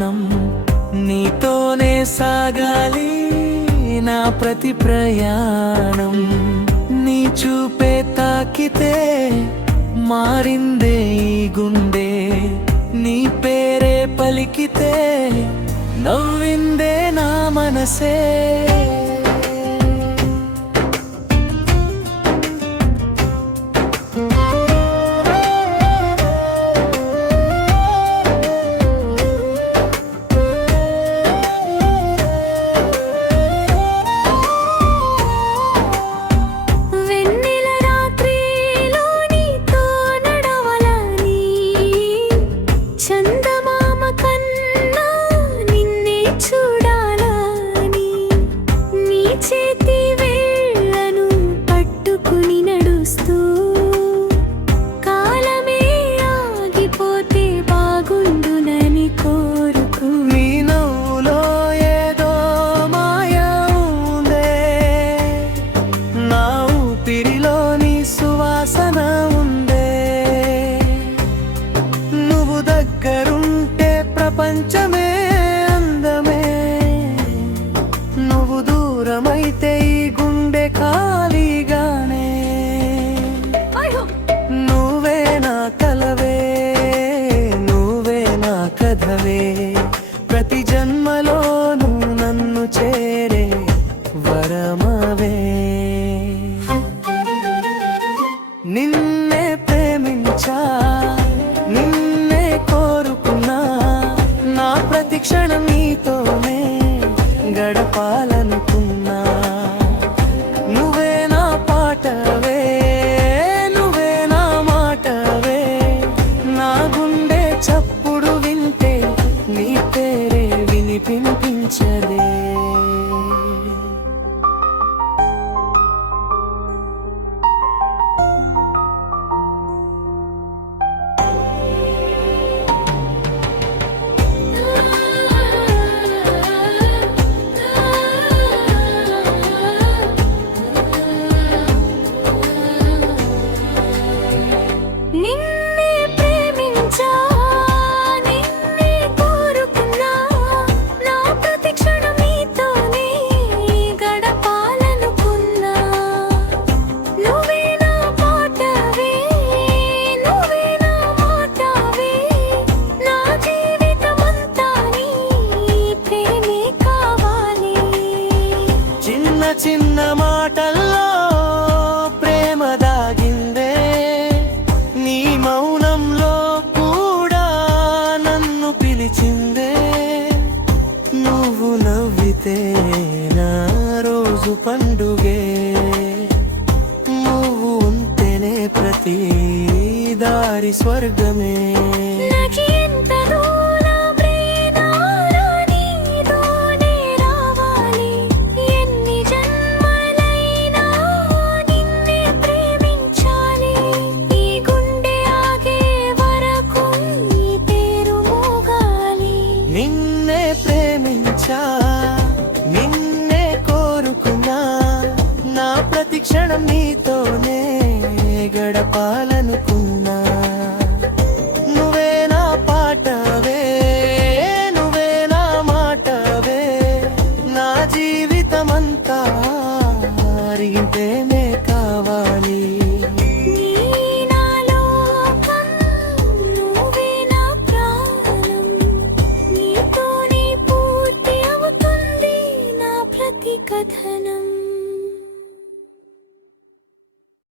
మౌనం నీతోనే సాగాలి నా ప్రతి ప్రయాణం నీ చూపే తాకితే మారిందే ఈ గుండె నీ పేరే పలికితే నవ్విందే నా మనసే ప్రపంచమే అందమే నువ్వు దూరమైతే ఈ గుండె ఖాళీగానే నువ్వే నా కలవే నువ్వే నా కథవే ప్రతి జన్మలోనూ నన్ను చేరే వరమవే నిన్నే ప్రేమించా నిన్నే కోరుకున్నా నా ప్రతి క్షణం నీతోనే గడపాలనుకున్నా నువ్వే నా పాటవే నువ్వే నా మాటవే నా గుండె చప్పుడు వింటే నీ పేరే వినిపించదే చిన్న మాటల్లో ప్రేమ దాగిందే నీ మౌనంలో కూడా నన్ను పిలిచిందే నువ్వు నవ్వితే నా రోజు పండుగే నువ్వు ఉంటేనే ప్రతి దారి స్వర్గమే నిన్నే ప్రేమించా నిన్నే కోరుకున్నా నా ప్రతి క్షణం నీతోనే గడపాలనుకున్నా నువ్వే నా పాటవే నువ్వే నా మాటవే నా జీవితమంతా అరిగితేనే